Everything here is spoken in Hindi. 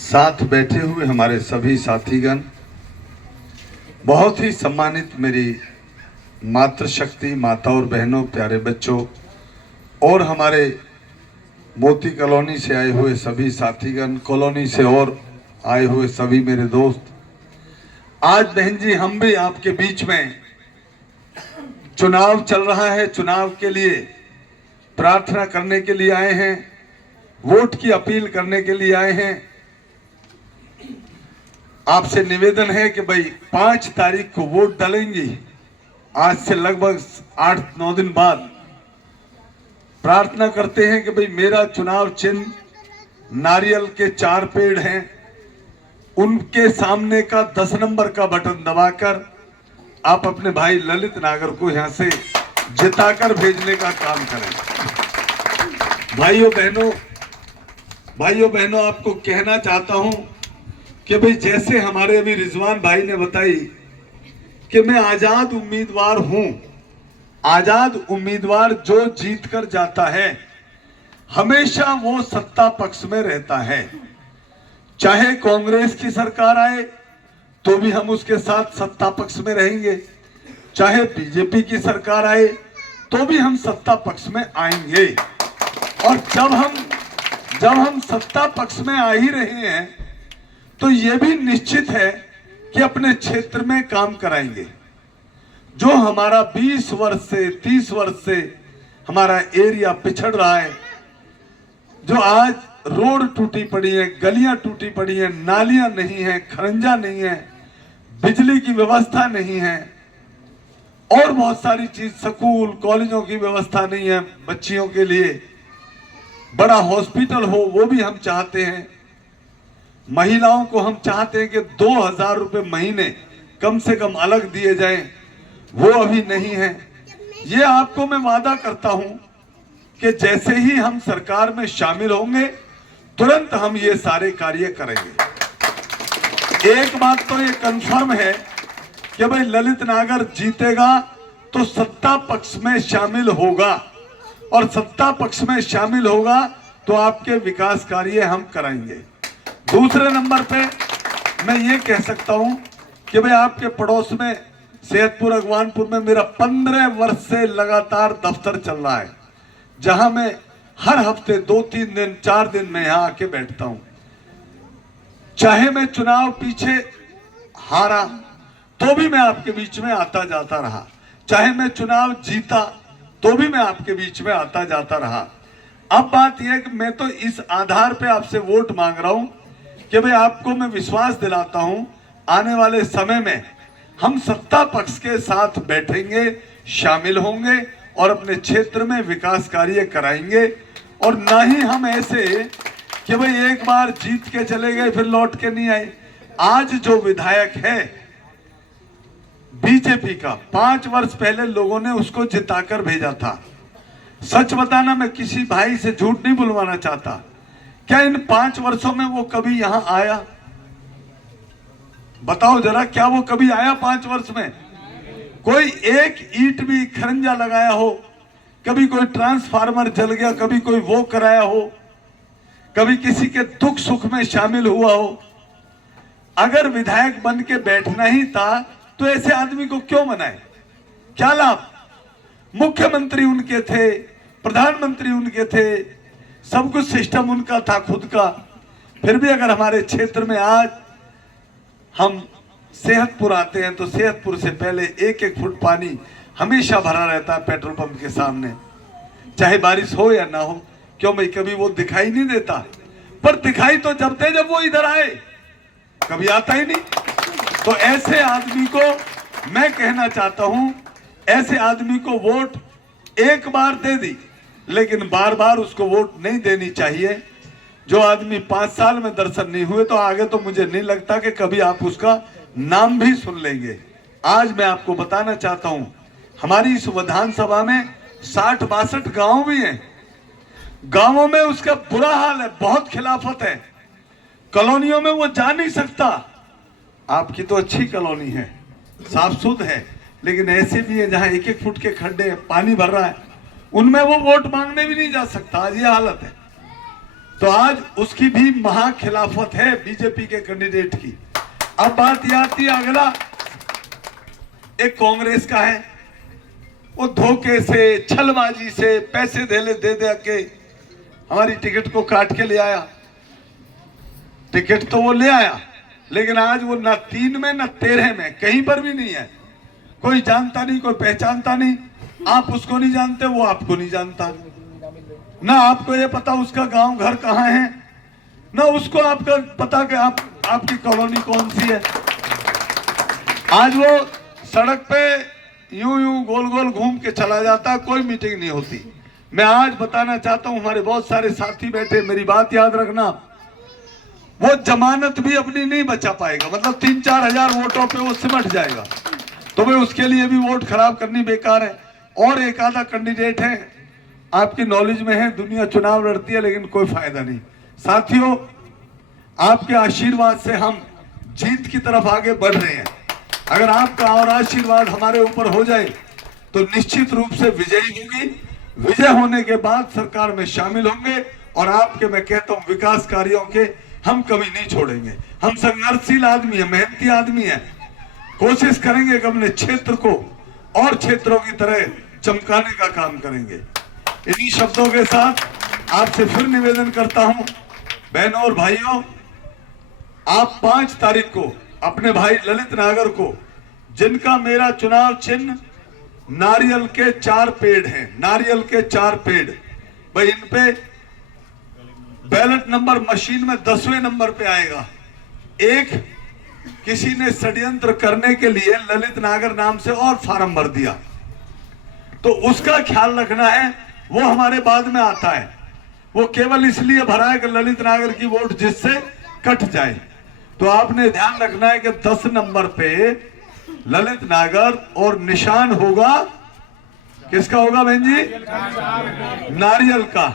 साथ बैठे हुए हमारे सभी साथीगण, बहुत ही सम्मानित मेरी मातृशक्ति माता और बहनों, प्यारे बच्चों और हमारे मोती कॉलोनी से आए हुए सभी साथीगण, कॉलोनी से और आए हुए सभी मेरे दोस्त, आज बहन जी हम भी आपके बीच में, चुनाव चल रहा है, चुनाव के लिए प्रार्थना करने के लिए आए हैं, वोट की अपील करने के लिए आए हैं। आपसे निवेदन है कि भाई 5 तारीख को वोट डालेंगी, आज से लगभग 8-9 दिन बाद प्रार्थना करते हैं कि भाई मेरा चुनाव चिन्ह नारियल के 4 पेड़ हैं, उनके सामने का 10 नंबर का बटन दबाकर आप अपने भाई ललित नागर को यहां से जिताकर भेजने का काम करें। भाइयों बहनों, आपको कहना चाहता हूं कि भाई जैसे हमारे अभी रिजवान भाई ने बताई कि मैं आजाद उम्मीदवार हूं। आजाद उम्मीदवार जो जीत कर जाता है हमेशा वो सत्ता पक्ष में रहता है। चाहे कांग्रेस की सरकार आए तो भी हम उसके साथ सत्ता पक्ष में रहेंगे, चाहे बीजेपी की सरकार आए तो भी हम सत्ता पक्ष में आएंगे। और जब हम सत्ता पक्ष में आ ही रहे हैं तो यह भी निश्चित है कि अपने क्षेत्र में काम कराएंगे। जो हमारा 20 वर्ष से 30 वर्ष से हमारा एरिया पिछड़ रहा है, जो आज रोड टूटी पड़ी है, गलियां टूटी पड़ी है, नालियां नहीं है, खरंजा नहीं है, बिजली की व्यवस्था नहीं है और बहुत सारी चीज, स्कूल कॉलेजों की व्यवस्था नहीं है, बच्चियों के लिए बड़ा हॉस्पिटल हो वो भी हम चाहते हैं। महिलाओं को हम चाहते हैं कि 2000 रुपए महीने कम से कम अलग दिए जाएं, वो अभी नहीं है। ये आपको मैं वादा करता हूं कि जैसे ही हम सरकार में शामिल होंगे तुरंत हम ये सारे कार्य करेंगे। एक बात तो ये कंफर्म है कि भाई ललित नागर जीतेगा तो सत्ता पक्ष में शामिल होगा, और सत्ता पक्ष में शामिल होगा तो आपके विकास कार्य हम कराएंगे। दूसरे नंबर पे मैं ये कह सकता हूं कि भाई आपके पड़ोस में सेहतपुर अगवानपुर में मेरा 15 वर्ष से लगातार दफ्तर चल रहा है, जहां मैं हर हफ्ते 2-3 दिन 4 दिन में यहां आके बैठता हूं। चाहे मैं चुनाव पीछे हारा तो भी मैं आपके बीच में आता जाता रहा, चाहे मैं चुनाव जीता तो भी मैं आपके बीच में आता जाता रहा। अब बात यह है कि मैं तो इस आधार पे आपसे वोट मांग रहा हूं कि भाई आपको मैं विश्वास दिलाता हूं आने वाले समय में हम सत्ता पक्ष के साथ बैठेंगे, शामिल होंगे और अपने क्षेत्र में विकास कार्य कराएंगे। और ना ही हम ऐसे कि भाई एक बार जीत के चले गए फिर लौट के नहीं आए। आज जो विधायक है बीजेपी का, 5 वर्ष पहले लोगों ने उसको जिताकर भेजा था। सच बताना, मैं किसी भाई से झूठ नहीं बुलवाना चाहता, क्या इन 5 वर्षों में वो कभी यहां आया? बताओ जरा, क्या वो कभी आया 5 वर्ष में? कोई एक ईंट भी खरंजा लगाया हो? कभी कोई ट्रांसफार्मर जल गया, कभी कोई वो कराया हो, कभी किसी के दुख सुख में शामिल हुआ हो? अगर विधायक बन के बैठना ही था तो ऐसे आदमी को क्यों बनाए? क्या लाभ? मुख्यमंत्री उनके थे, प्रधानमंत्री उनके थे, सब कुछ सिस्टम उनका था खुद का। फिर भी अगर हमारे क्षेत्र में आज हम सेहतपुर आते हैं तो सेहतपुर से पहले 1-1 फुट पानी हमेशा भरा रहता है पेट्रोल पंप के सामने, चाहे बारिश हो या ना हो। क्यों भाई, कभी वो दिखाई नहीं देता? पर दिखाई तो जब दे जब वो इधर आए, कभी आता ही नहीं। तो ऐसे आदमी को मैं कहना चाहता हूं, ऐसे आदमी को वोट एक बार दे दी लेकिन बार बार उसको वोट नहीं देनी चाहिए। जो आदमी 5 साल में दर्शन नहीं हुए तो आगे तो मुझे नहीं लगता कि कभी आप उसका नाम भी सुन लेंगे। आज मैं आपको बताना चाहता हूं, हमारी इस विधानसभा में 60-62 गांव भी हैं। गांवों में उसका बुरा हाल है, बहुत खिलाफत है, कॉलोनियों में वो जा नहीं सकता। आपकी तो अच्छी कॉलोनी है, साफ सुथ है, लेकिन ऐसे भी है जहां 1-1 फुट के खड्डे, पानी भर रहा है, उनमें वो वोट मांगने भी नहीं जा सकता। आज ये हालत है। तो आज उसकी भी महाखिलाफत है बीजेपी के कैंडिडेट की। अब बात ये आती है अगला, एक कांग्रेस का है, वो धोखे से, छलबाजी से, पैसे दे दे के हमारी टिकट को काट के ले आया। टिकट तो वो ले आया, लेकिन आज वो न 3 में न 13 में कहीं पर भी नहीं है। कोई जानता नहीं, कोई पहचानता नहीं। आप उसको नहीं जानते, वो आपको नहीं जानता। ना आपको ये पता उसका गांव घर कहाँ है, ना उसको आपका पता कि आपकी कॉलोनी कौन सी है। आज वो सड़क पे यूं गोल गोल घूम के चला जाता, कोई मीटिंग नहीं होती। मैं आज बताना चाहता हूं, हमारे बहुत सारे साथी बैठे, मेरी बात याद रखना, वो जमानत भी अपनी नहीं बचा पाएगा। मतलब 3-4 हजार वोटों पे वो सिमट जाएगा, तो भाई उसके लिए भी वोट खराब करनी बेकार है। और एक आधा कैंडिडेट है, आपकी नॉलेज में है, दुनिया चुनाव लड़ती है लेकिन कोई फायदा नहीं। साथियों, आपके आशीर्वाद से हम जीत की तरफ आगे बढ़ रहे हैं। अगर आपका और आशीर्वाद हमारे ऊपर हो जाए तो निश्चित रूप से विजयी होगी। विजय होने के बाद सरकार में शामिल होंगे और आपके, मैं कहता हूं, विकास कार्यों के हम कभी नहीं छोड़ेंगे। हम संघर्षशील आदमी है, मेहनती आदमी है, कोशिश करेंगे कि अपने क्षेत्र को और क्षेत्रों की तरह चमकाने का काम करेंगे। इन्हीं शब्दों के साथ आपसे फिर निवेदन करता हूं, बहनों और भाइयों, आप 5 तारीख को अपने भाई ललित नागर को, जिनका मेरा चुनाव चिन्ह नारियल के 4 पेड़ हैं, नारियल के 4 पेड़, भाई इन पे बैलेट नंबर मशीन में 10वें नंबर पे आएगा। एक किसी ने षड्यंत्र करने के लिए ललित नागर नाम से और फार्म भर दिया, तो उसका ख्याल रखना है। वो हमारे बाद में आता है, वो केवल इसलिए भरा है कि ललित नागर की वोट जिससे कट जाए। तो आपने ध्यान रखना है कि 10 नंबर पे ललित नागर और निशान होगा, किसका होगा बहन जी? नारियल का।